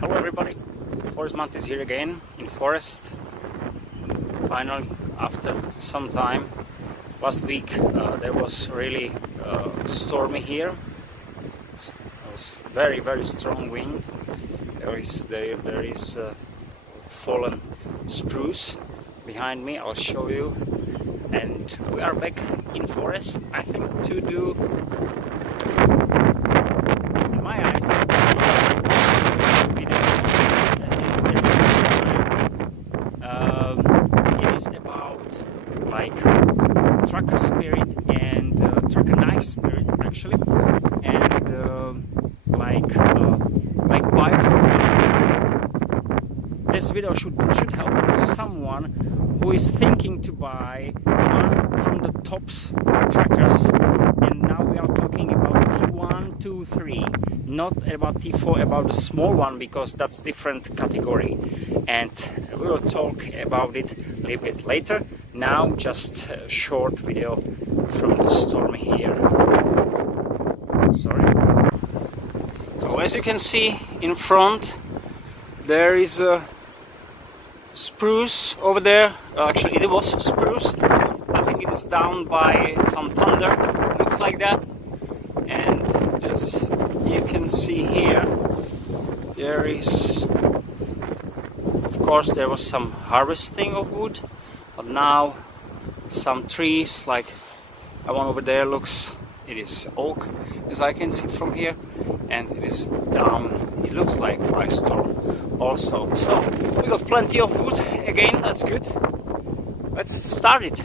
Hello everybody, Forest Month is here again in forest. Finally, after some time. Last week there was really stormy here. It was very strong wind. There is fallen spruce behind me. I'll show you. And we are back in forest, I think, to do, in my eyes, it is about like trucker spirit and trucker knife spirit actually, and like buyer's guide. This video should help to someone who is thinking to buy one from the tops trackers, and now we are talking about T1, 2, 3, not about T4, about the small one, because that's different category, and we will talk about it a little bit later. Now just a short video from the storm here. Sorry. So as you can see in front, there is a spruce over there. Actually it was spruce. I think it's down by some thunder, looks like that. And as you can see here, there is, of course there was some harvesting of wood, but now some trees, like that one over there, it is oak as I can see it from here, and it is down, it looks like ice storm also. So we got plenty of wood again, that's good. Let's start it.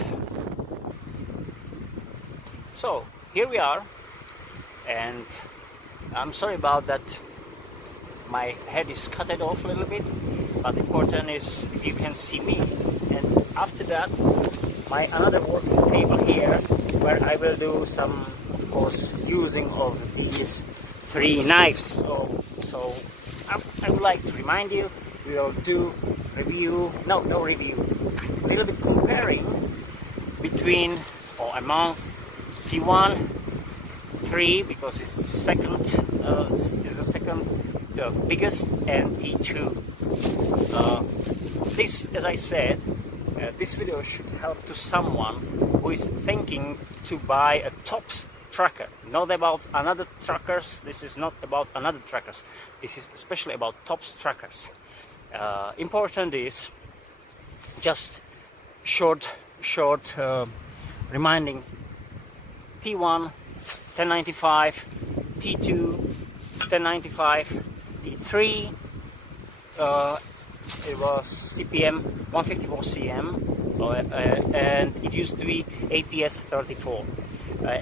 So here we are, and I'm sorry about that, my head is cut off a little bit, but important is you can see me. And after that, my another working table here, where I will do some, of course, using of these three knives. So I would like to remind you, we will do review, no review, a little bit comparing between or among T1, 3, because it's the second, the biggest, and T2. This, as I said, this video should help to someone who is thinking to buy a tops tracker, not about another trackers. This is not about another trackers. This is especially about tops trackers. Important is just short reminding: T1 1095, T2 1095, T3 it was CPM 154 cm, and it used to be ATS 34.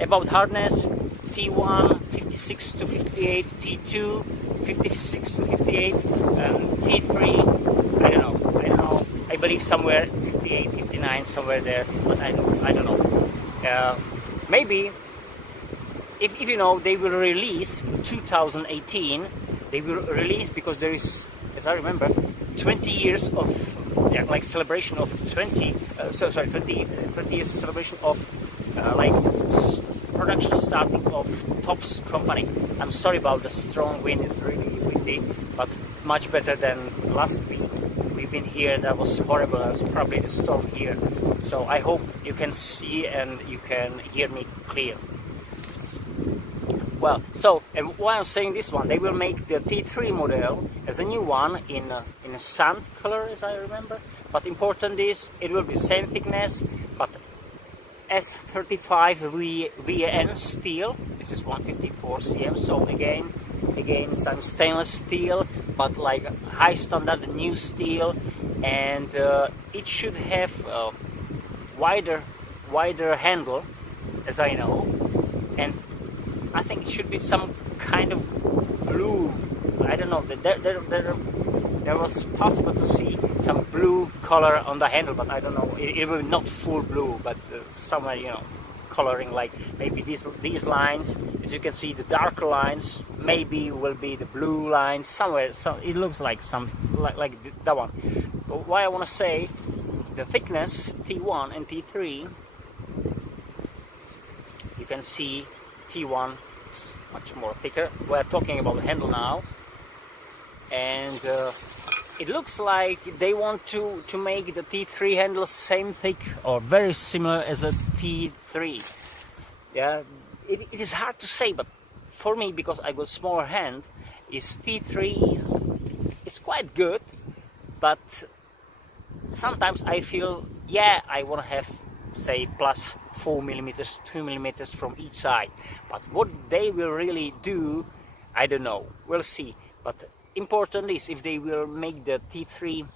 About hardness, T1 56 to 58, T2 56 to 58, T3 I don't know, I believe somewhere 58, 59, somewhere there, but I don't know. Maybe if you know, they will release in 2018, they will release, because there is, as I remember, 20 years of like celebration of 20 years celebration of production starting of Tops company. I'm sorry about the strong wind, it's really windy, but much better than last week. We've been here, that was horrible. That's probably the storm here. So I hope you can see and you can hear me clear. Well, so, and why I'm saying this one, they will make the T3 model as a new one in a sand color, as I remember. But important is, it will be same thickness, but S35 VN steel. This is 154 cm. So again, some stainless steel, but like high standard new steel, and it should have a wider handle, as I know, and I think it should be some kind of blue. I don't know. There was possible to see some blue color on the handle, but I don't know. It will not full blue, but somewhere, you know, coloring, like maybe these lines. As you can see, the darker lines maybe will be the blue lines somewhere. So it looks like some like that one. But what I want to say, the thickness T1 and T3, you can see T1 is much more thicker. We're talking about the handle now. and it looks like they want to make the T3 handle same thick or very similar as a T3. Yeah, it is hard to say, but for me, because I got smaller hand, is T3 is quite good, but sometimes I feel, yeah, I want to have, say, plus 4 millimeters, 2 millimeters from each side. But what they will really do, I don't know. We'll see. But important is if they will make the T3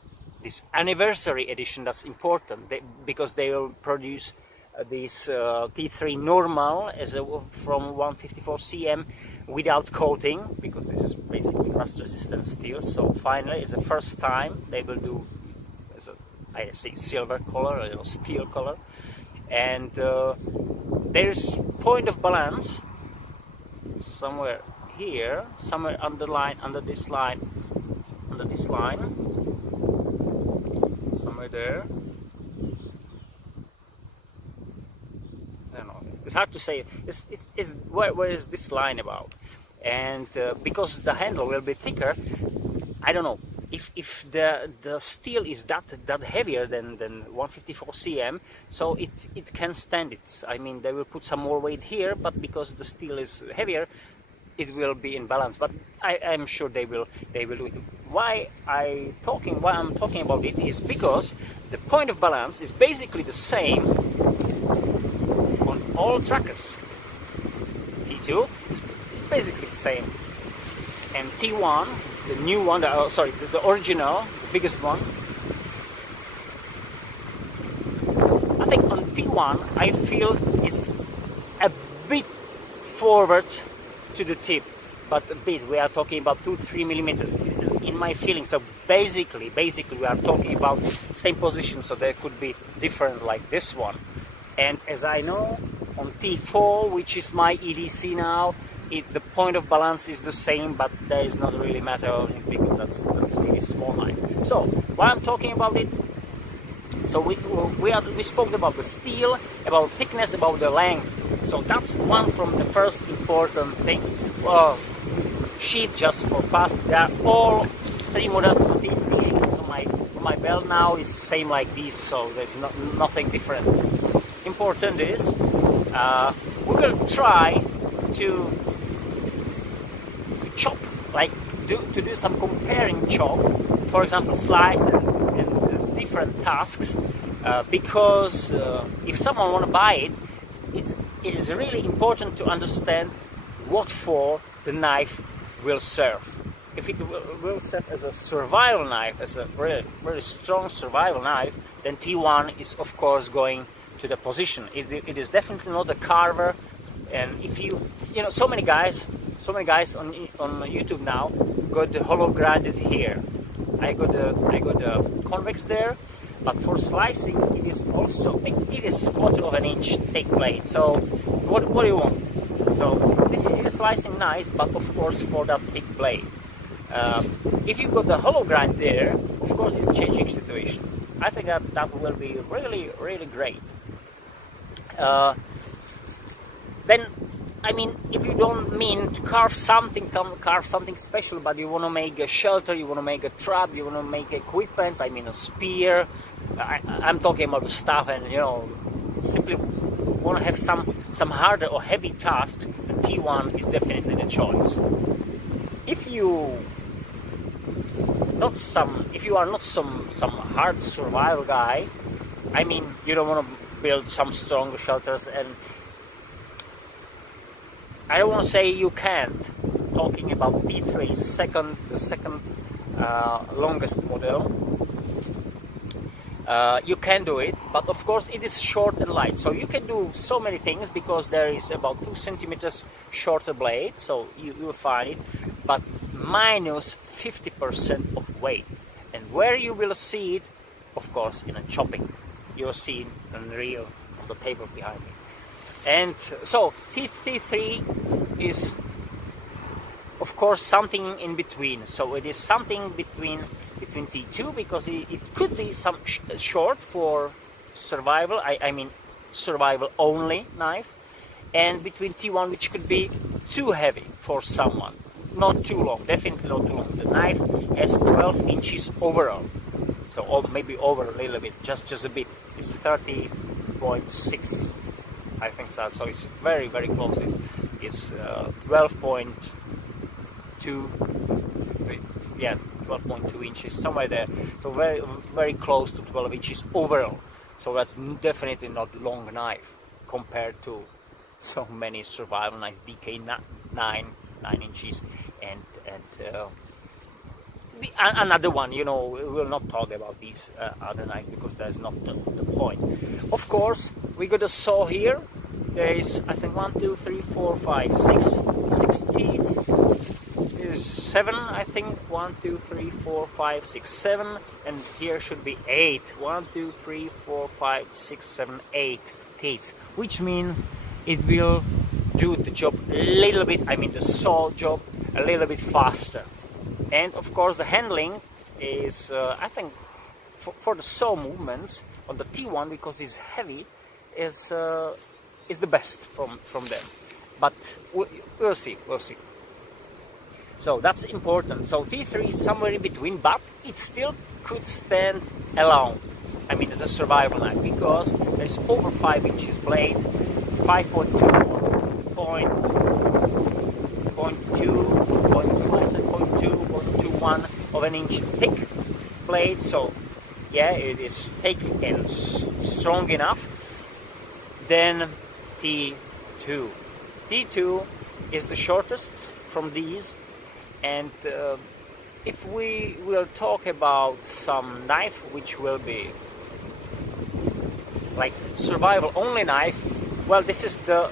this anniversary edition. That's important because they will produce this T3 normal as a, from 154 cm without coating, because this is basically rust resistant steel. So finally, it's the first time they will do as a, I say, silver color or steel color. And there's point of balance somewhere here, somewhere under this line, somewhere there. I don't know, it's hard to say. It's where is this line about? And because the handle will be thicker, I don't know if the steel is that heavier than 154 cm, so it can stand it. I mean, they will put some more weight here, but because the steel is heavier, it will be in balance. But I'm sure they will do it. Why I'm talking about it is because the point of balance is basically the same on all trackers. T2 is basically the same, and T1, the new one, the original, the biggest one, I think on T1 I feel it's a bit forward to the tip, but a bit. We are talking about 2-3 millimeters in my feeling. So basically we are talking about same position, so there could be different like this one. And as I know, on T4, which is my EDC now, the point of balance is the same, but there is not really matter of it because that's really small line. So why I'm talking about it, so we spoke about the steel, about thickness, about the length. So that's one from the first important thing. Sheet, just for fast, they are all 3 models T3 sheets. So my belt now is same like this, so there's nothing different. Important is we will try to chop, like to do some comparing chop, for example slice and different tasks, because if someone want to buy it, it is really important to understand what for the knife will serve. If it will serve as a survival knife, as a really, really strong survival knife, then T1 is of course going to the position. It is definitely not a carver. And if you know, so many guys on YouTube now got the hollow grinded here. I got the convex there, but for slicing it is also it is quarter of an inch thick blade. So what do you want? So this is slicing nice, but of course for that thick blade. If you got the hollow grind there, of course it's changing situation. I think that will be really, really great. Then, I mean, if you don't mean to carve something special, but you want to make a shelter, you want to make a trap, you want to make equipment, I mean a spear, I'm talking about the stuff, and you know, simply want to have some harder or heavy tasks, the T1 is definitely the choice. If you are not some hard survival guy, I mean, you don't want to build some stronger shelters, and I don't want to say you can't. Talking about T3, the second longest model, you can do it, but of course it is short and light. So you can do so many things because there is about 2 centimeters shorter blade, so you will find it, but minus 50% of weight. And where you will see it, of course, in a chopping. You'll see it in real on the table behind me. And so T3 is of course something in between. So it is something between T2, because it could be some short for survival, I mean survival only knife, and between T1, which could be too heavy for someone. not too long, definitely not too long. The knife has 12 inches overall, so maybe over a little bit, just a bit. It's 30.6, I think so. So it's very close. It's 12.2, yeah, 12.2 inches, somewhere there. So very close to 12 inches overall. So that's definitely not long knife compared to so many survival knives, BK9, 9 inches, and another one. You know, we will not talk about these other knives because that's not the point. Of course, we got a saw here. There is, I think, 1, 2, 3, 4, 5, 6 teeth. There's 7, I think. 1, 2, 3, 4, 5, 6, 7, and here should be 8. 1, 2, 3, 4, 5, 6, 7, 8 teeth, which means it will do the job a little bit. I mean, the saw job a little bit faster. And of course, the handling is, I think, for the saw movements on the T1, because it's heavy, is the best from them. But we'll see. So that's important. So T3 is somewhere in between, but it still could stand alone. I mean, as a survival knife, because there's over 5 inches blade, 5.2, 0.21 of an inch thick blade. So yeah, it is thick and strong enough. Then T2. T2 is the shortest from these, and if we will talk about some knife which will be like survival only knife, well, this is the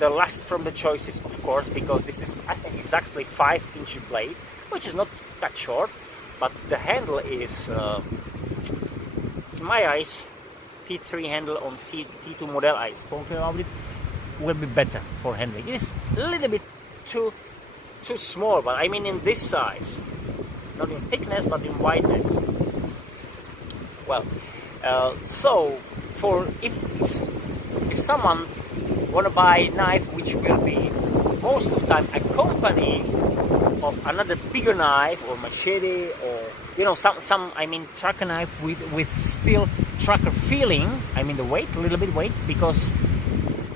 last from the choices, of course, because this is, I think, exactly 5-inch blade, which is not that short, but the handle is, in my eyes, T3 handle on T2 model I spoke about it will be better for handling. It is a little bit too small, but I mean in this size, not in thickness but in wideness. Well, so for if someone want to buy a knife which will be most of the time accompanied of another bigger knife or machete, or you know, some I mean tracker knife with still tracker feeling, I mean the weight, a little bit weight, because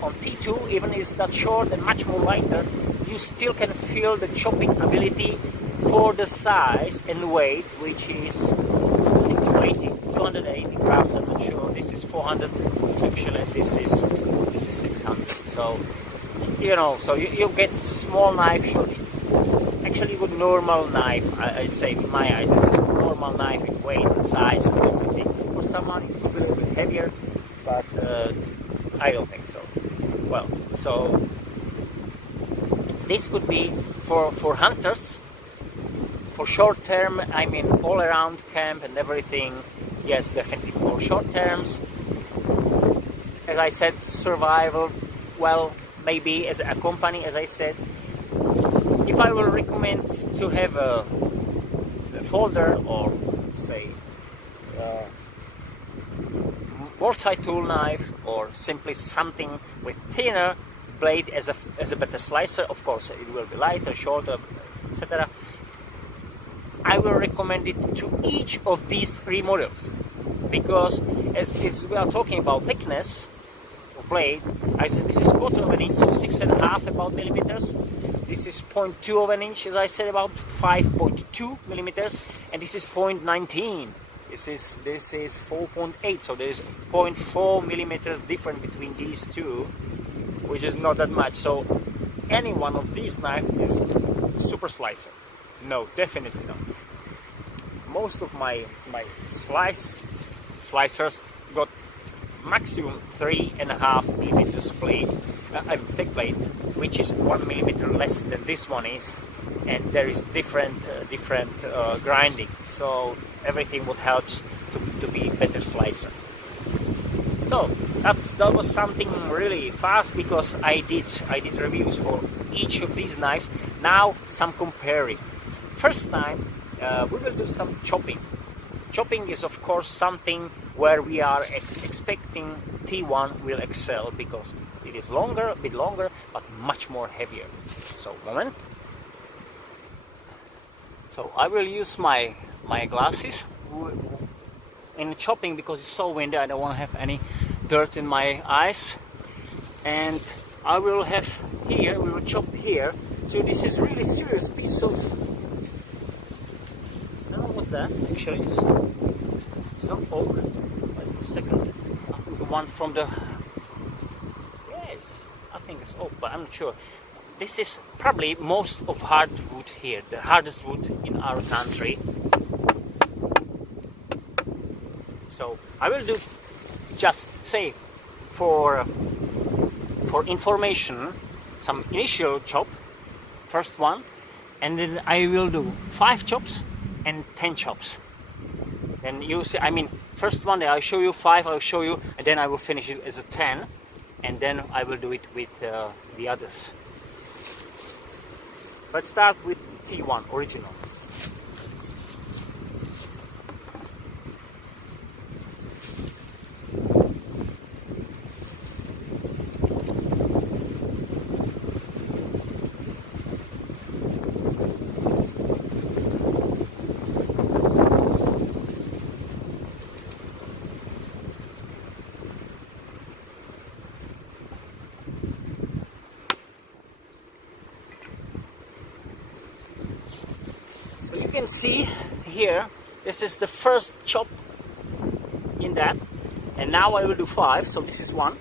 on T2, even is that short and much more lighter, you still can feel the chopping ability for the size and weight, which is 280 grams. I'm not sure. This is 400 actually. This is 600. So you know, so you get small knife. Actually, with normal knife, I say in my eyes, this is a normal knife in weight and size and everything. For someone, it could be a little bit heavier, but I don't think so. Well, so this could be for hunters, for short term, I mean all around camp and everything. Yes, definitely for short terms. As I said, survival, well, maybe as a company, as I said. If I will recommend to have a folder or say multi-tool knife, or simply something with thinner blade as a better slicer, of course it will be lighter, shorter, etc. I will recommend it to each of these 3 models, because as we are talking about thickness of blade, I said this is 1/4 of an inch, so 6.5 about millimeters. This is 0.2 of an inch, as I said, about 5.2 millimeters, and this is 0.19. This is 4.8, so there is 0.4 millimeters difference between these two, which is not that much. So any one of these knives is super slicer. No, definitely not. Most of my slicers got maximum 3.5 millimeters blade, thick blade, which is 1 millimeter less than this one is, and there is different grinding. So everything would helps to be better slicer. So that was something really fast, because I did reviews for each of these knives. Now some comparing. First time we will do some chopping. Chopping is of course something where we are expecting T1 will excel, because it is longer, a bit longer, but much more heavier. So moment. So I will use my glasses in chopping because it's so windy. I don't want to have any dirt in my eyes. And I will have here, we will chop here. So this is really serious piece of, I don't know what's that actually. It's not oak. Wait for a second. The one from the, yes, I think it's oak, but I'm not sure. This is probably most of hardwood here, the hardest wood in our country. So I will do, just say for information, some initial chop, first one, and then I will do 5 chops and 10 chops. Then you see, I mean, first one I'll show you 5, I'll show you, and then I will finish it as a 10, and then I will do it with the others. Let's start with T1 original. You can see here, this is the first chop in that, and now I will do 5, so this is 1.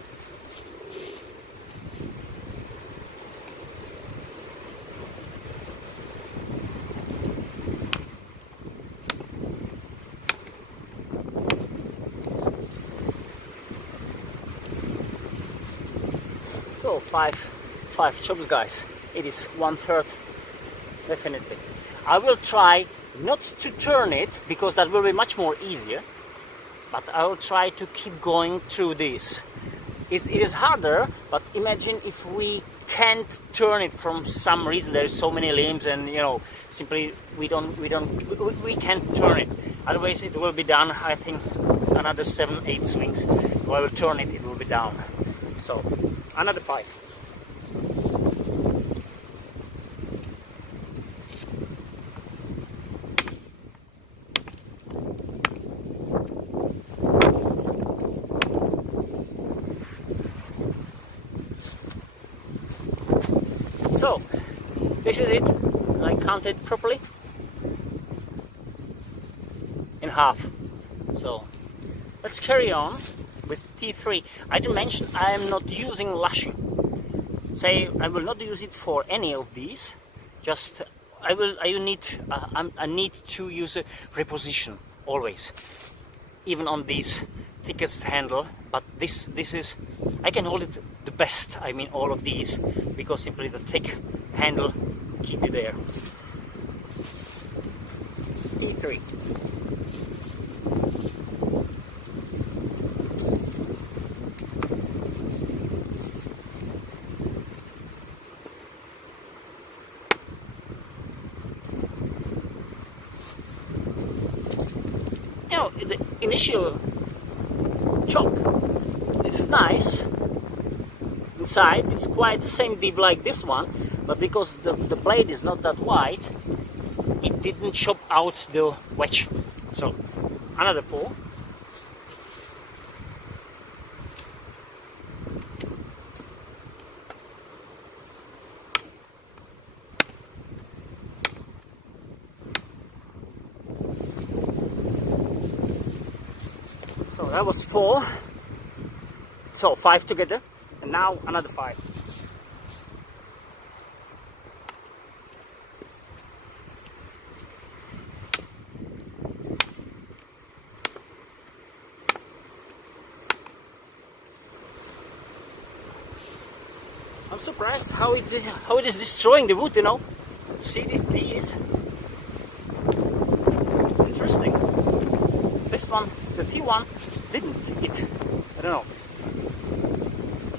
So 5 chops, guys. It is 1/3, definitely. I will try not to turn it because that will be much more easier, but I will try to keep going through this. It is harder, but imagine if we can't turn it from some reason. There is so many limbs, and you know, simply we can't turn it. Otherwise, it will be done. I think another 7-8 swings. So I will turn it. It will be down. So another 5. So this is it. I counted properly in half. So let's carry on with T3. I didn't mention I am not using lashing. Say I will not use it for any of these. Just I need to use a reposition always, even on these thickest handle. But this is, I can hold it the best. I mean all of these, because simply the thick handle keep it there. T3. You know, the initial chop is nice. Inside it's quite same deep like this one, but because the blade is not that wide, it didn't chop out the wedge. So another 4. So that was 4. So 5 together, and now another 5. I'm surprised how it is destroying the wood, you know. See these? Interesting. This one, the T1, didn't it? I don't know.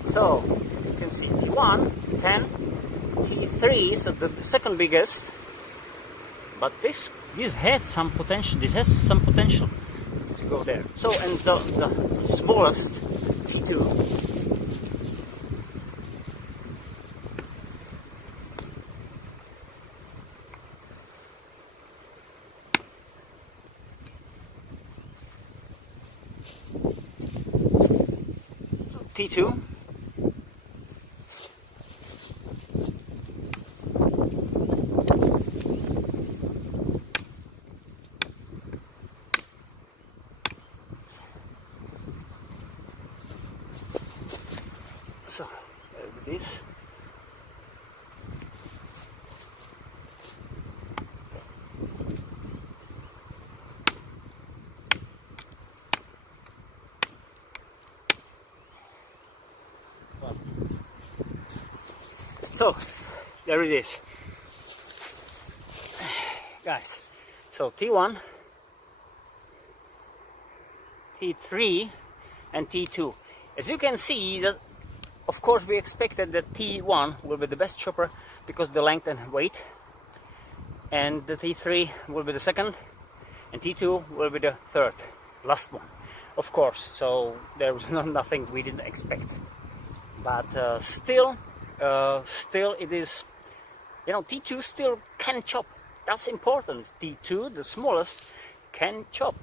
So you can see T1, 10, T3, so the second biggest. But this has some potential. This has some potential to go there. So, and the smallest T2. T2. So, this. So, there it is, guys. So T1, T3, and T2. As you can see, that of course we expected that T1 will be the best chopper because the length and weight, and the T3 will be the second, and T2 will be the third, last one, of course. So there was nothing we didn't expect, but still it is, you know, T2 still can chop. That's important. T2, the smallest, can chop.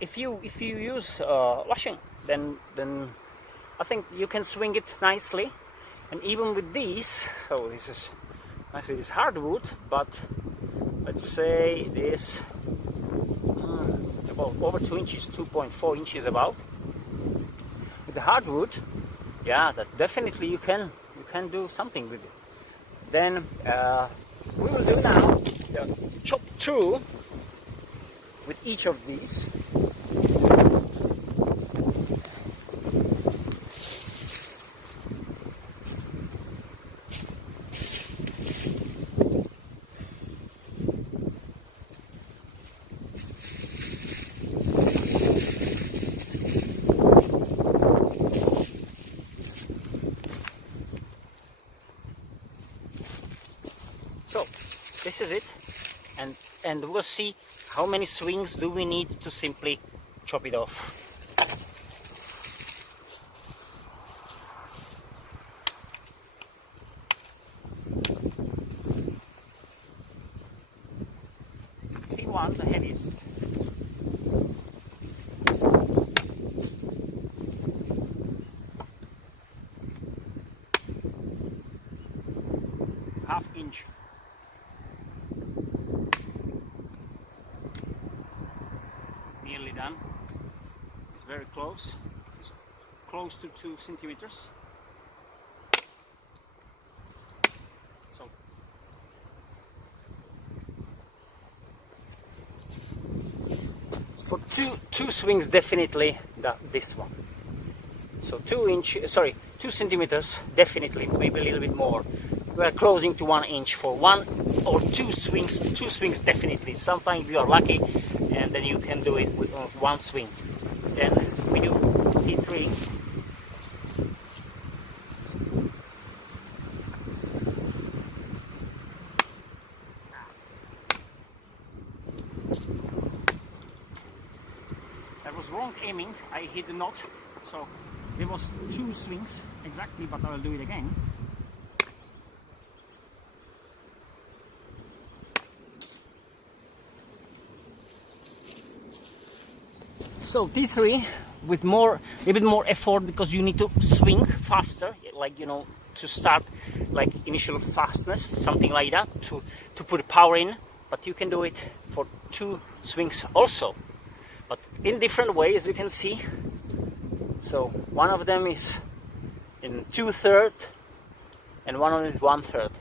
If you use lashing, then I think you can swing it nicely. And even with these, so this is actually this hardwood, but let's say it is about over 2 inches, 2.4 inches about. With the hardwood, yeah, that definitely you can do something with it. Then we will do now the chop through with each of these. So this is it, and we'll see how many swings do we need to simply chop it off. T1, the heaviest. Half inch. Nearly done. It's very close. It's close to 2 centimeters. So for two swings, definitely this one. So 2 centimeters, definitely, maybe a little bit more. We are closing to 1 inch for 1 or 2 swings. 2 swings definitely. Sometimes you are lucky, and then you can do it with 1 swing. Then we do T3. That was wrong aiming. I hit the knot, so it was 2 swings exactly, but I will do it again. So T3 with a little bit more effort, because you need to swing faster, like, you know, to start like initial fastness, something like that, to put power in. But you can do it for 2 swings also, but in different ways, you can see. So one of them is in 2/3 and one of them is 1/3.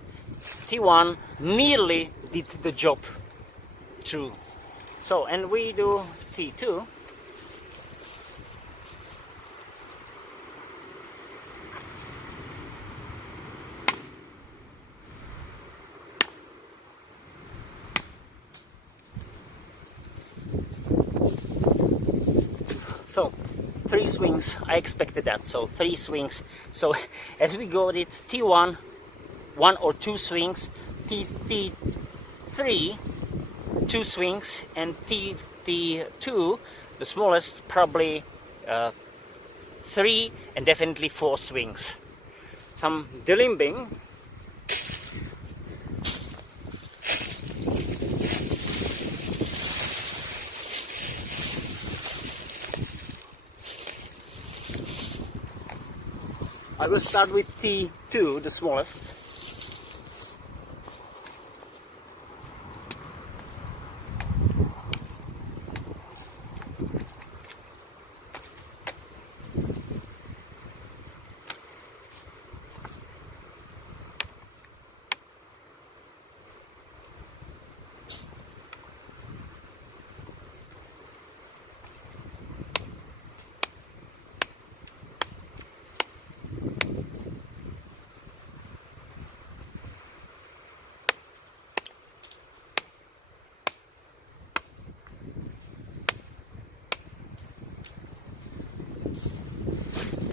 T1 nearly did the job through. So, and we do T2. So 3 swings, I expected that, so 3 swings. So as we got it, T1, 1 or 2 swings, T3, 2 swings, and T2, the smallest, probably 3 and definitely 4 swings. Some delimbing. I will start with T2, the smallest.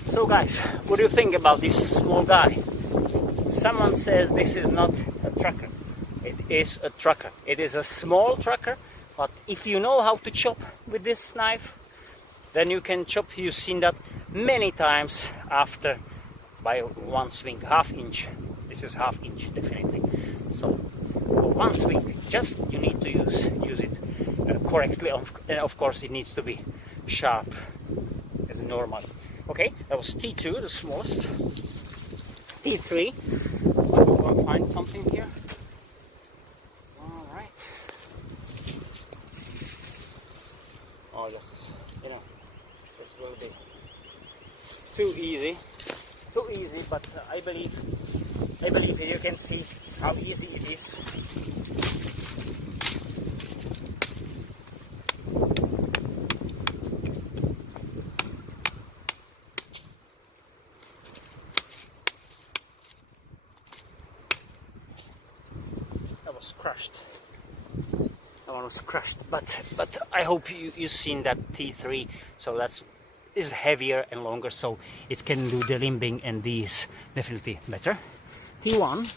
So guys, what do you think about this small guy? Someone says this is not a tracker. It is a tracker. It is a small tracker, but if you know how to chop with this knife, then you can chop. You've seen that many times after by one swing, half inch. This is half inch definitely. So for one swing, just you need to use it correctly, and of course it needs to be sharp as normal. Okay, that was T2, the smallest. T3, I'm going to find something here. Alright. Oh, yes, you know, just a little bit too easy, but I believe that you can see how easy it is. Crushed. That one was crushed, but I hope you've seen that T3. So that's is heavier and longer, so it can do the limbing and these definitely better. T1.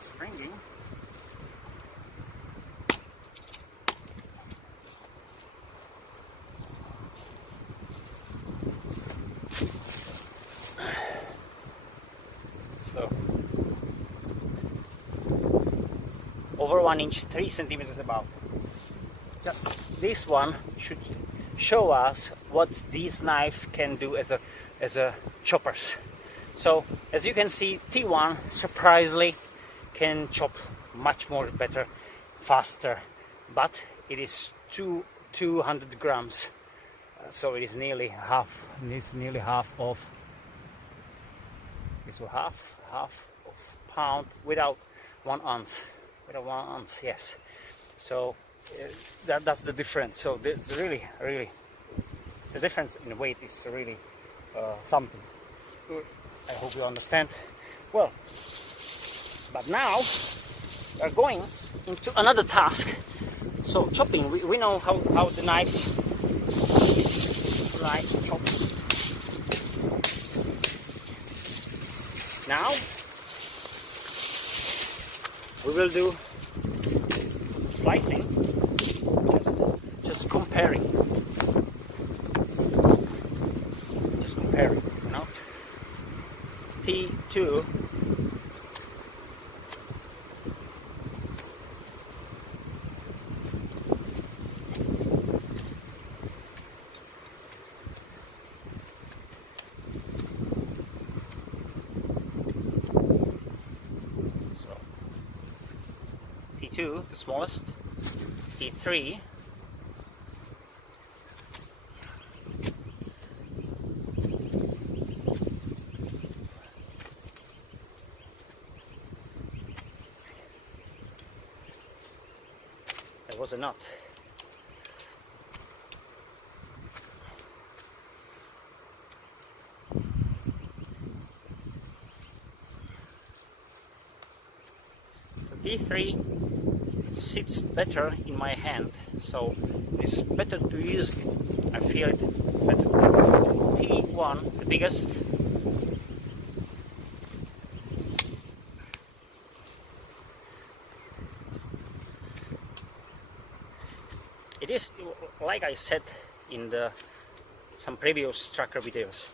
Springing. So over 1 inch, 3 centimeters above. Just this one should show us what these knives can do as a choppers. So as you can see, T1 surprisingly can chop much more better, faster, but it is 200 grams, so it is nearly half. It's nearly half of. It's half of pound without 1 ounce. Without 1 ounce, yes. So that's the difference. So the really the difference in weight is really something. I hope you understand. Well, but now we are going into another task. So chopping, we know how the knives chop. Now we will do slicing, just comparing, you know. T2 T2, the smallest, T3, was a knot. T3 sits better in my hand, so it's better to use it. I feel it better. T1, the biggest. It is, like I said in some previous tracker videos,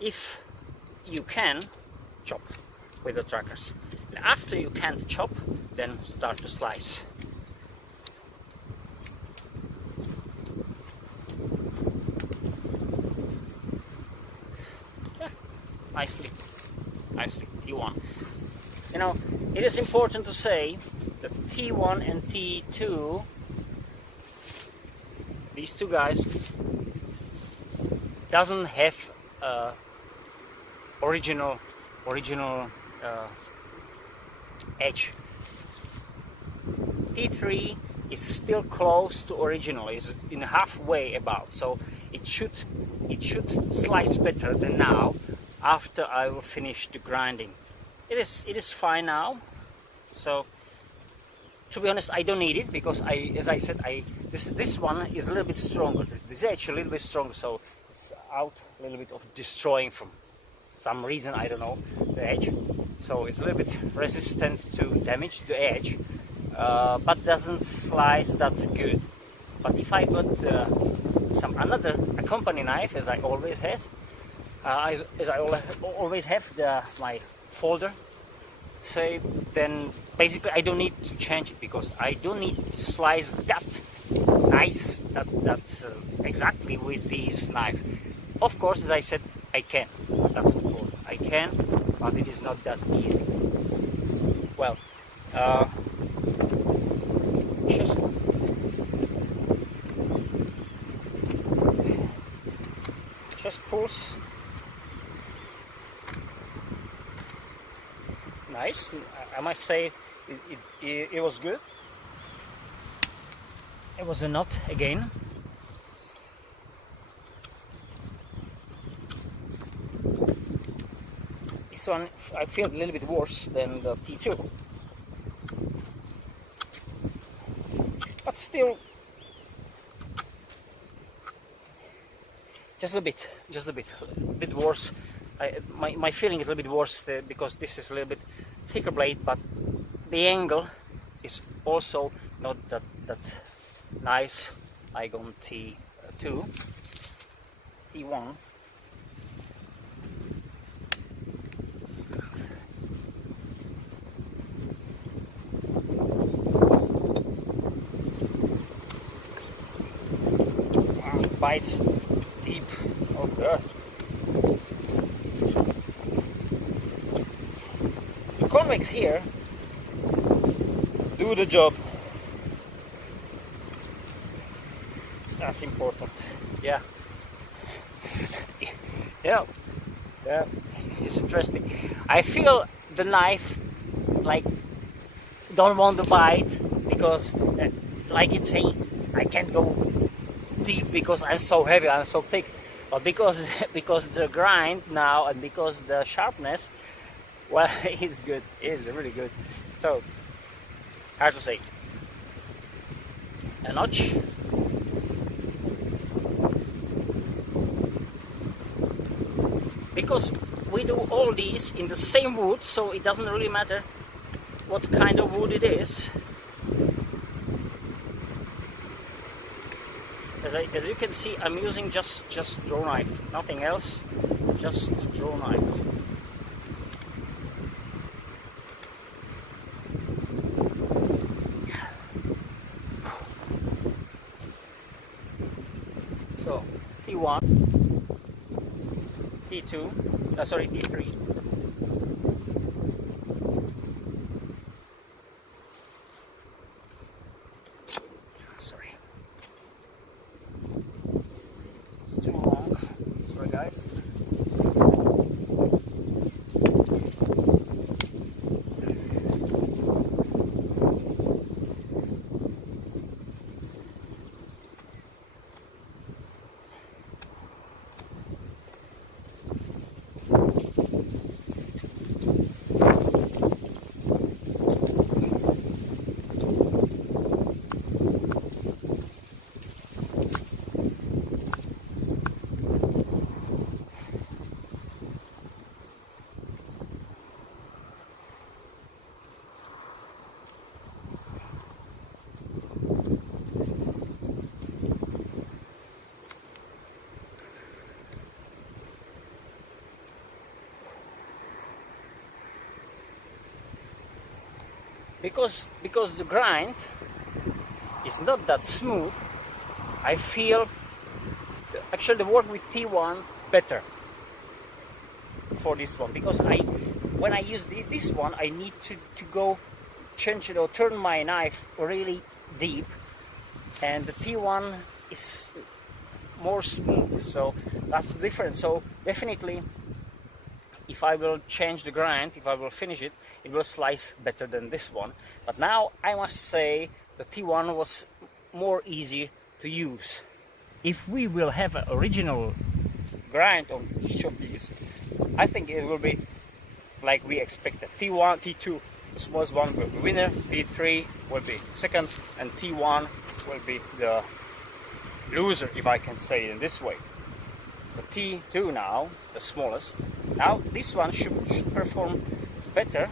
if you can chop with the trackers. And after you can't chop, then start to slice. Yeah, nicely, T1. You know, it is important to say that T1 and T2, these two guys, doesn't have original edge. T3 is still close to original, is in halfway about, so it should slice better than now after I will finish the grinding. It is fine now. So to be honest, I don't need it because as I said, this one is a little bit stronger. This edge a little bit stronger, so it's out a little bit of destroying from some reason, I don't know, the edge. So it's a little bit resistant to damage the edge, but doesn't slice that good. But if I got some another accompany knife, as I always have, my folder, say, then basically I don't need to change it because I don't need to slice that nice, exactly with these knives. Of course, as I said, I can. That's all. I can, but it is not that easy. Well, chest pulls. Nice. I must say it was good. It was a knot again. This one I feel a little bit worse than the T2, but still just a bit worse. My feeling is a little bit worse because this is a little bit thicker blade, but the angle is also not that nice like on T2. T1. Bites deep. Oh god. The convex here do the job. That's important. Yeah. Yeah. It's interesting. I feel the knife like don't want to bite because like it's saying I can't go deep because I'm so heavy, I'm so thick, but because the grind now and because the sharpness, well, it's good, it's really good. So hard to say. A notch. Because we do all these in the same wood, so it doesn't really matter what kind of wood it is. As you can see, I'm using just draw knife, nothing else, just draw knife. So T1, T2, sorry, T3. Sorry. It's too long. Sorry guys. because the grind is not that smooth, I feel actually the work with T1 better for this one, because when I use this one I need to go change it or turn my knife really deep, and the T1 is more smooth, so that's the difference. So definitely if I will change the grind, if I will finish it, it will slice better than this one. But now I must say the T1 was more easy to use. If we will have an original grind on each of these, I think it will be like we expected. T1, T2, the smallest one will be winner, T3 will be second, and T1 will be the loser, if I can say it in this way. The T2 now, the smallest. Now this one should perform better.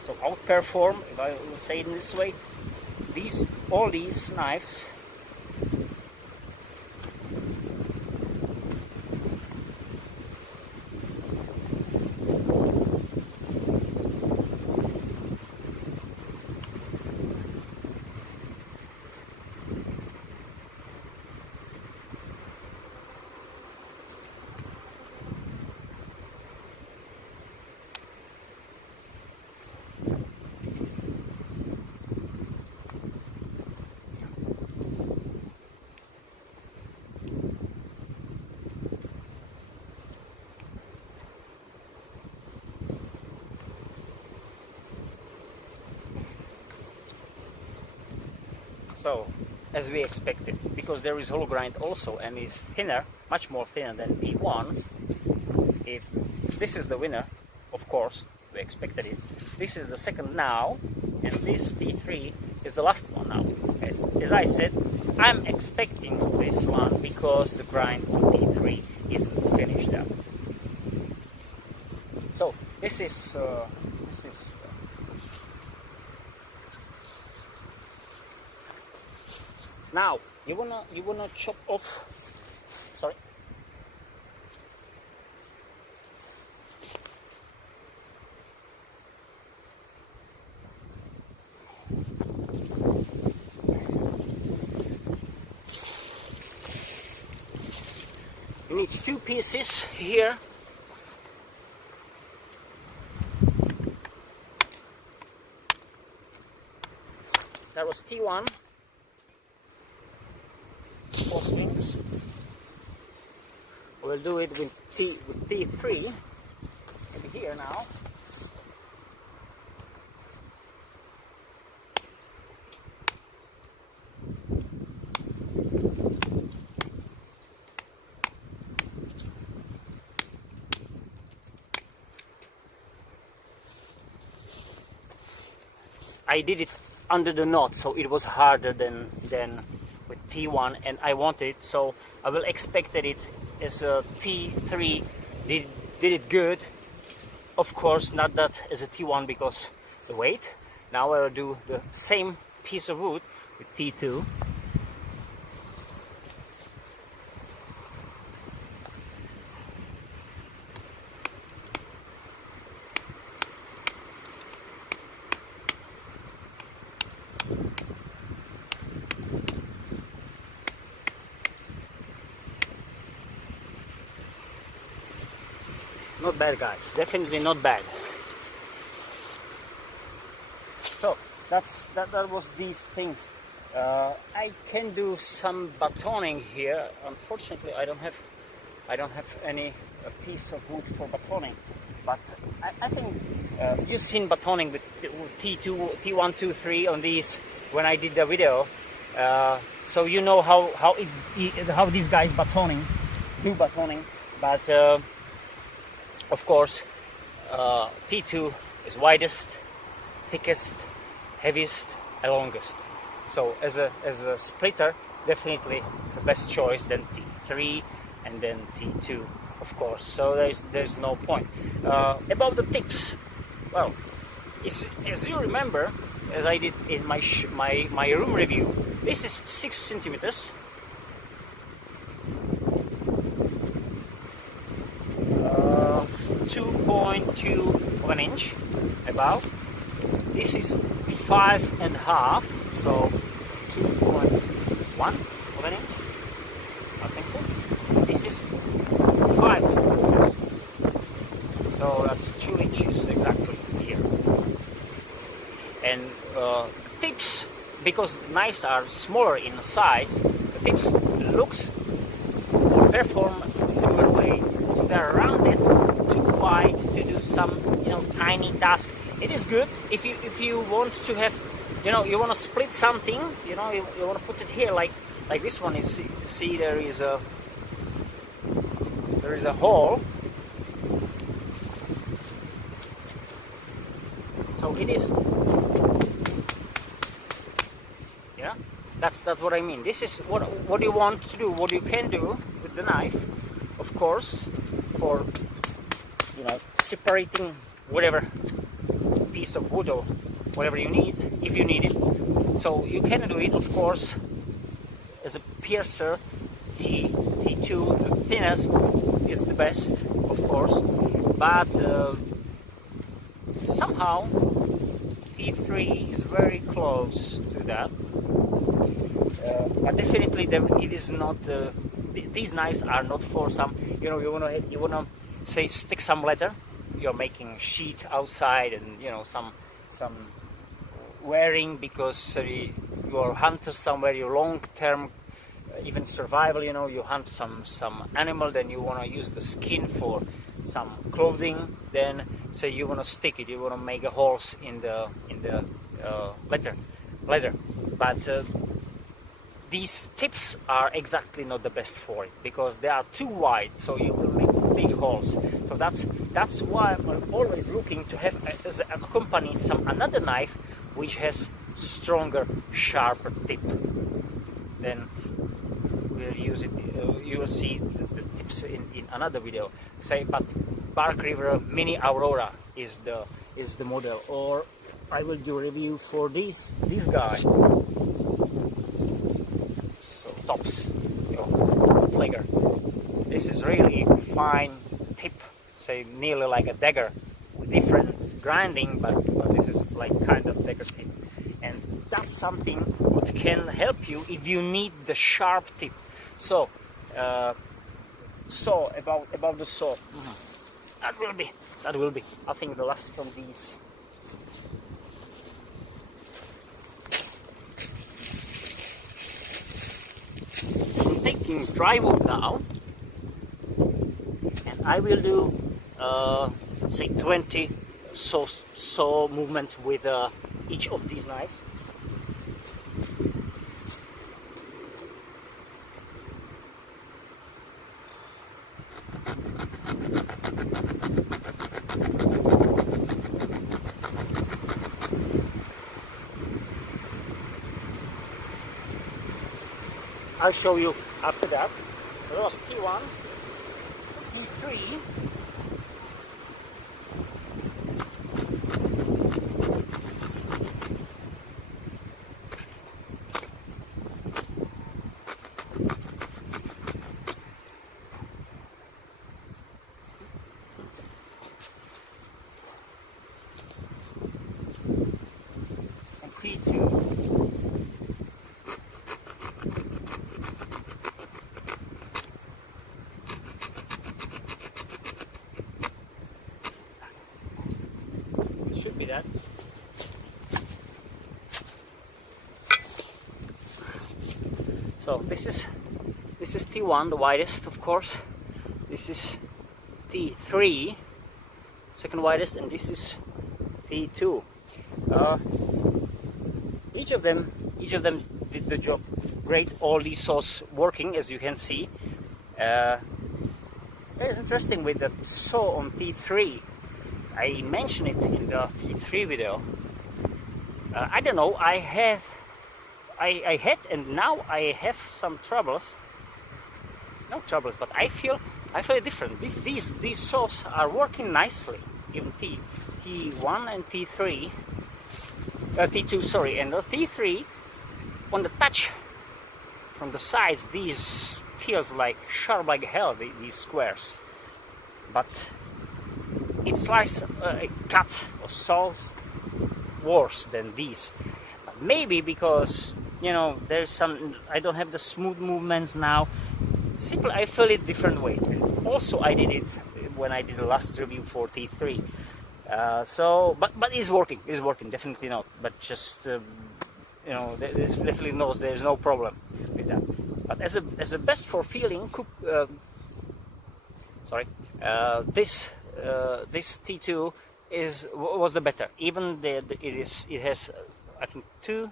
So outperform, if I will say it in this way. All these knives so as we expected, because there is hollow grind also and is thinner, much more thinner than T1. If this is the winner, of course, we expected it. This is the second now, and this T3 is the last one now. As I said, I'm expecting this one because the grind on T3 isn't finished up. So this is now you wanna chop off. Sorry. You need two pieces here. That was T1. Four strings. We'll do it with T3. Maybe here now. I did it under the knot, so it was harder than with T1, and I wanted it, so I will expect that it as a T3 did it good. Of course, not that as a T1 because the weight. Now I will do the same piece of wood with T2. Not bad, guys, definitely not bad. So that was these things. I can do some batoning here. Unfortunately, I don't have any piece of wood for batoning, but I think you've seen batoning with T2, T1, 2, 3 on these when I did the video, so you know how these guys do batoning, but of course T2 is widest, thickest, heaviest, and longest. So as a splitter, definitely the best choice than T3 and then T2, of course. So there's no point. About the tips, well, as you remember, as I did in my room review, this is 6 centimeters. 2.2 of an inch about. This is 5.5, so 2.1 of an inch, I think so. This is 5 centimeters, so that's 2 inches exactly here. And the tips, because knives are smaller in size, the tips looks perform a similar way. So they're rounded, too wide to do some, tiny task. It is good if you want to have, you want to split something, you want to put it here like this one is. See, there is a hole. So it is. Yeah, that's what I mean. This is what you want to do, what you can do with the knife, of course, for separating whatever piece of wood or whatever you need, if you need it. So you can do it, of course, as a piercer. T2, the thinnest, is the best, of course, but somehow T3 is very close to that. But definitely, it is not. These knives are not for some. You wanna say stick some leather. You're making sheet outside, and some wearing because you're hunter somewhere. You're long term, even survival. You hunt some animal. Then you wanna use the skin for some clothing. Then say you wanna stick it. You wanna make a holes in the leather. But these tips are exactly not the best for it because they are too wide, so you will make big holes. So that's why I'm always looking to have as a company another knife which has stronger, sharper tip. Then we'll use it. You will see the tips in another video. Say, but Bark River Mini Aurora is the model, or I will do review for this guy. Tops, bootlegger. This is really fine tip, say nearly like a dagger, different grinding, but this is like kind of dagger tip, and that's something what can help you if you need the sharp tip. So, saw about the saw. That will be. I think the last from these. Taking dry wood now, and I will do say 20 saw movements with each of these knives. I'll show you after that. That was T1, T3. And T2. Be that. So this is T1, the widest, of course. This is T3, second widest, and this is T2. Each of them did the job great. All these saws working, as you can see. It is interesting with the saw on T3. I mentioned it in the T3 video. I don't know. I had and now I have some troubles. No troubles, but I feel different. These saws are working nicely. Even T1 and T3, T2, sorry, and the T3 on the touch from the sides. These feels like sharp like hell. These squares, but it slices a cut or saw worse than these. Maybe because, you know, there's some, I don't have the smooth movements now. Simply I feel it different way. Also I did it when I did the last review for T3. But it's working, definitely not. But just you know, there's definitely there's no problem with that. But as a best for feeling, this T2 was the better. Even it has I think 3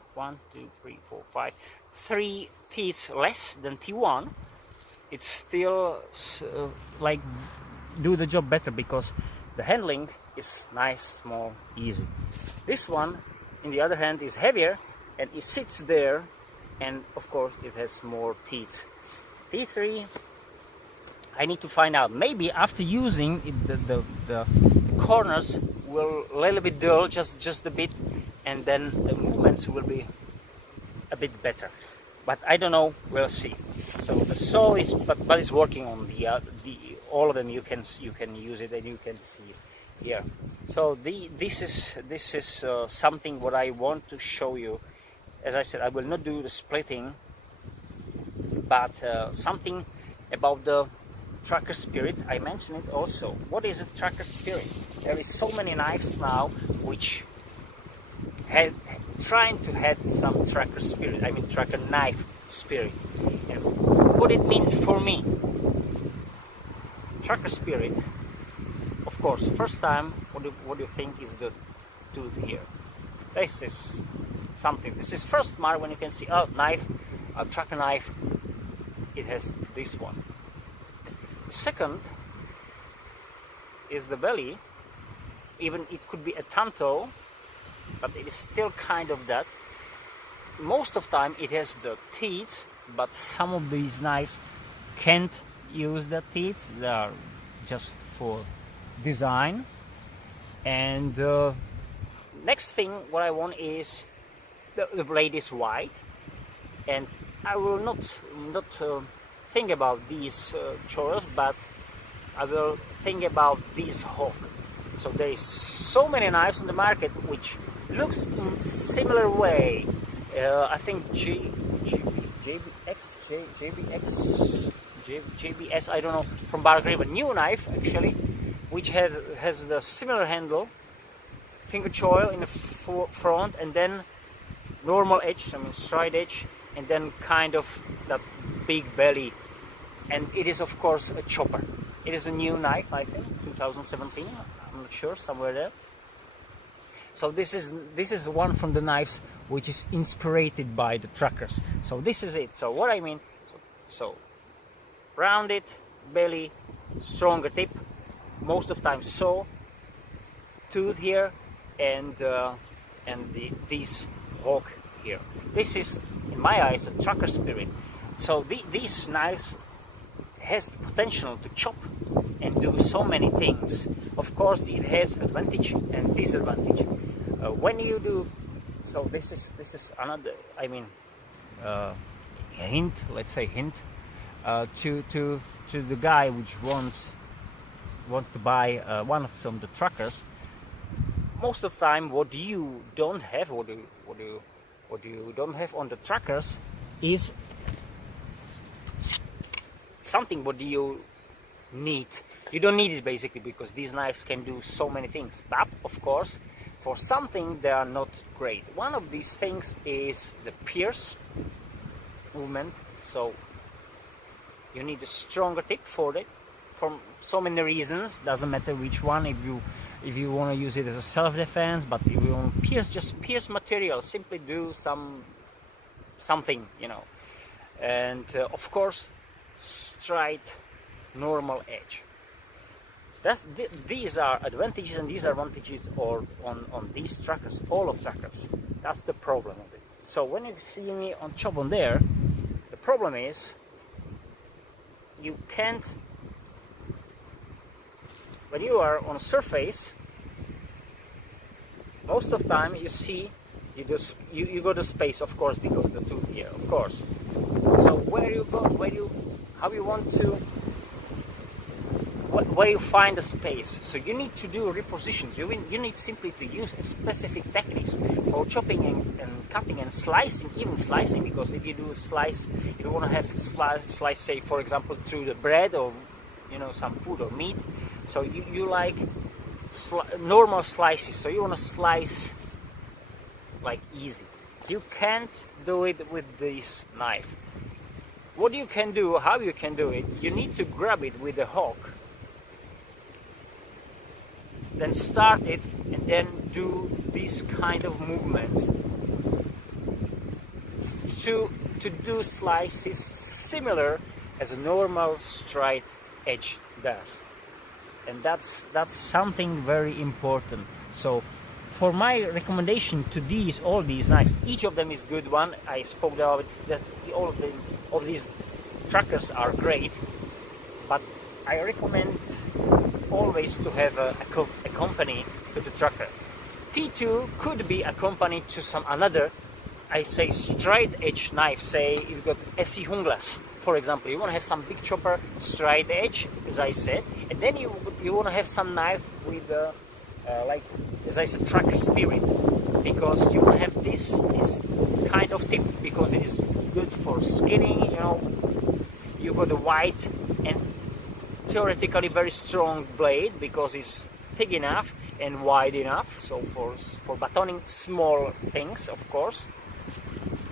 teeth less than T1. It's still like do the job better because the handling is nice, small, easy. This one, in the other hand, is heavier and it sits there, and of course it has more teeth. T3, I need to find out. Maybe after using it, the corners will a little bit dull, just a bit, and then the movements will be a bit better. But I don't know. We'll see. So the saw is, but it's working on the all of them. You can use it, and you can see it here. So this is something what I want to show you. As I said, I will not do the splitting, but something about the tracker spirit. I mentioned it also. What is a tracker spirit? There is so many knives now which trying to have some tracker spirit. I mean tracker knife spirit. And what it means for me. Tracker spirit. Of course, first time, what do you think is the tooth here? This is something. This is first mark when you can see knife, a tracker knife. It has this one. Second is the belly. Even it could be a tanto, but it is still kind of that. Most of the time it has the teeth, but some of these knives can't use the teeth. They are just for design. And next thing what I want is the blade is wide, and I will not think about these chores, but I will think about this hook. So there is so many knives on the market which looks in similar way. I think JBS, I don't know, from Bargrave, a new knife actually, which has the similar handle, finger choil in the front, and then normal edge, I mean stride edge, and then kind of that big belly. And it is of course a chopper. It is a new knife, I think, 2017. I'm not sure, somewhere there. So this is one from the knives which is inspired by the trackers. So this is it. So what I mean, so rounded belly, stronger tip, most of the time saw, tooth here, and this hook here. This is, in my eyes, a tracker spirit. So these knives has the potential to chop and do so many things. Of course, it has advantage and disadvantage. When you do, so this is another, I mean, hint. Let's say hint to the guy which wants to buy one of some of the trackers. Most of the time, what you don't have, what you don't have on the trackers is something what you need. You don't need it basically because these knives can do so many things. But of course, for something they are not great. One of these things is the pierce movement. So you need a stronger tip for it, for so many reasons. Doesn't matter which one. If you want to use it as a self-defense, but if you want to pierce, just pierce material. Simply do something, you know. And of course, straight normal edge. These are advantages and disadvantages on these trackers, all of trackers. That's the problem of it. So when you see me on chop on there, the problem is you can't, when you are on a surface, most of the time you see you go to space, of course, because the tooth here, of course. So where you go, how you want to where you find the space. So you need to do repositions. You need simply to use specific techniques for chopping and cutting and slicing, even slicing, because if you do a slice, you want to have slice, say for example through the bread or some food or meat. So you like normal slices. So you want to slice like easy. You can't do it with this knife. What you can do, how you can do it, you need to grab it with the hook, then start it, and then do these kind of movements to do slices similar as a normal straight edge does. And that's something very important. So for my recommendation to all these knives, each of them is good one. I spoke about that all of these trackers are great, but I recommend always to have a company to the tracker. T2 could be accompanied to some another, I say straight edge knife. Say you've got SE Hunglas, for example. You want to have some big chopper straight edge, as I said, and then you want to have some knife with like, as I said, tracker spirit, because you will have this kind of tip, because it is good for skinning. You got a wide and theoretically very strong blade, because it's thick enough and wide enough. So for batoning small things, of course.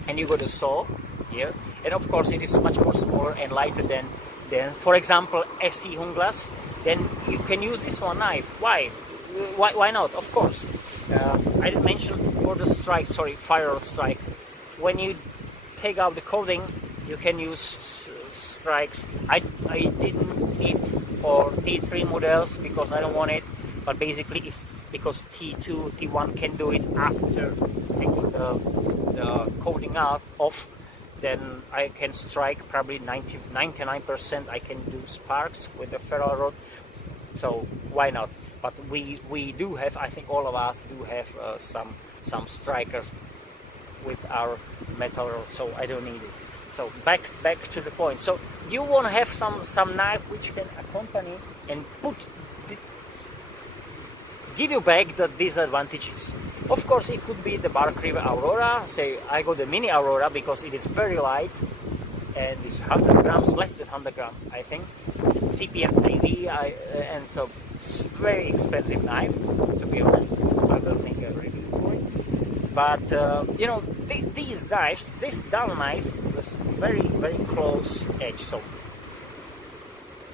And you got a saw here, and of course it is much more smaller and lighter than for example SE Hunglas. Then you can use this one knife. Why not? Of course. I didn't mention for the strike, fire rod strike. When you take out the coating, you can use strikes. I didn't need for T3 models because I don't want it. But basically, because T2, T1 can do it after taking the coating off, then I can strike probably 99%. I can do sparks with the ferro rod. So why not? But we do have, I think all of us do have some strikers with our metal rod, so I don't need it. So back to the point. So you want to have some knife which can accompany and give you back the disadvantages. Of course, it could be the Bark River Aurora. Say I got the Mini Aurora because it is very light and it's 100 grams, less than 100 grams, I think. CPM 3V, and so it's very expensive knife, to be honest. I will make a review for it. But these knives, this dull knife was very, very close edge. So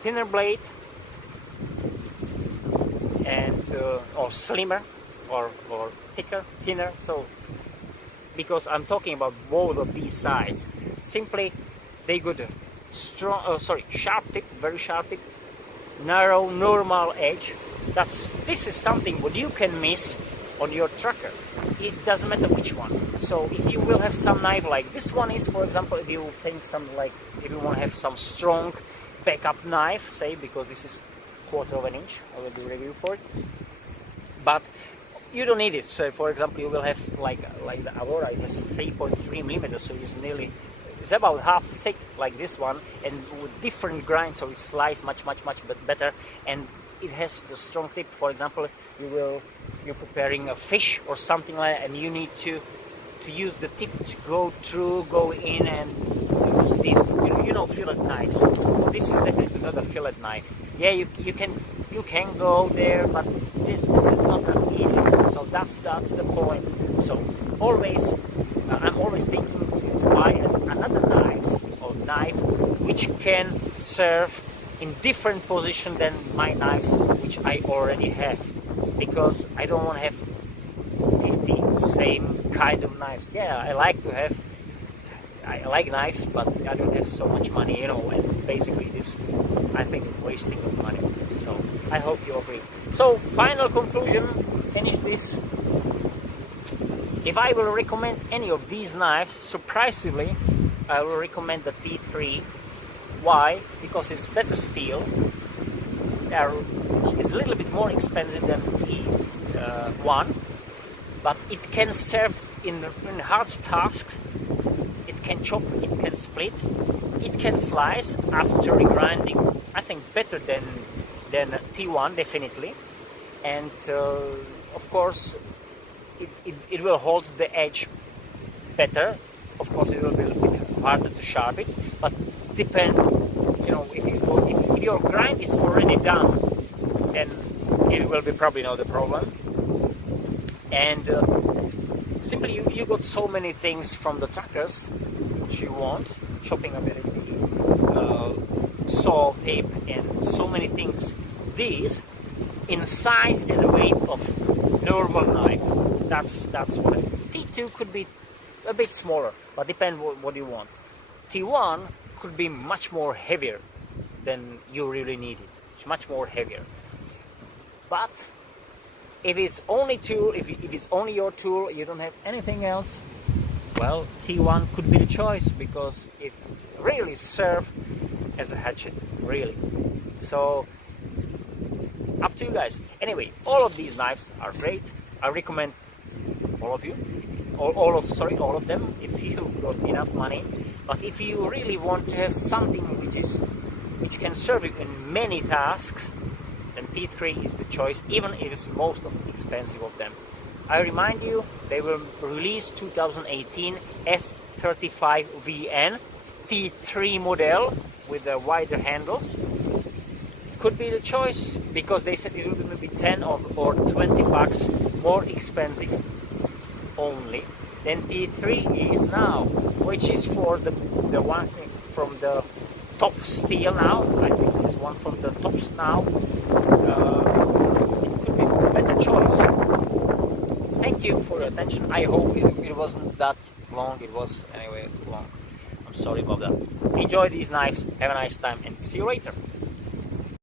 thinner blade and or slimmer or thinner. So because I'm talking about both of these sides, simply they got a sharp tip, very sharp tip, narrow normal edge. This is something what you can miss on your tracker. It doesn't matter which one. So if you will have some knife like this one is, for example, if you think if you want to have some strong backup knife, say, because this is 1/4 inch, I will do a review for it. But you don't need it. So for example, you will have like the Aurora, it has 3.3 millimeters, so it's about half thick like this one, and with different grind, so it slices much better, and it has the strong tip. For example, you're preparing a fish or something like that, and you need to use the tip to go in and use these fillet knives. So this is definitely not a fillet knife. Yeah, you can go there, but this is not that easy. So that's the point. So I'm always thinking to buy another knife which can serve in different position than my knives which I already have, because I don't want to have 50 same kind of knives. Yeah, I like knives, but I don't have so much money, and basically this, I think, wasting of money. So I hope you agree. So final conclusion, finish this. If I will recommend any of these knives, surprisingly, I will recommend the T3. Why? Because it's better steel. It's a little bit more expensive than T1, but it can serve in hard tasks. It can chop, it can split, it can slice after regrinding. I think better than than T1 definitely, and of course it will hold the edge better. Of course it will be a little bit harder to sharpen it, but depend, if your grind is already done, then it will be probably not a problem. And simply you got so many things from the trackers which you want: chopping ability, saw, tape, and so many things. These in size and weight of normal knife. That's what T2 could be a bit smaller, but depend what you want. T1 could be much more heavier than you really need it. It's much more heavier. But if it's only tool, if it's only your tool, you don't have anything else, well, T1 could be the choice, because it really serves as a hatchet, really. So up to you guys. Anyway, all of these knives are great. I recommend all of you, all of them, if you got enough money. But if you really want to have something which can serve you in many tasks, then T3 is the choice, even if it's most expensive of them. I remind you, they will release 2018 S35VN T3 model with the wider handles. It could be the choice, because they said it will be maybe 10 or 20 bucks more expensive only than T3 is now, which is for the one from the top steel now. I think this one from the tops now. It could be a better choice. Thank you for your attention. I hope it wasn't that long. It was anyway too long. I'm sorry about that. Enjoy these knives. Have a nice time, and see you later.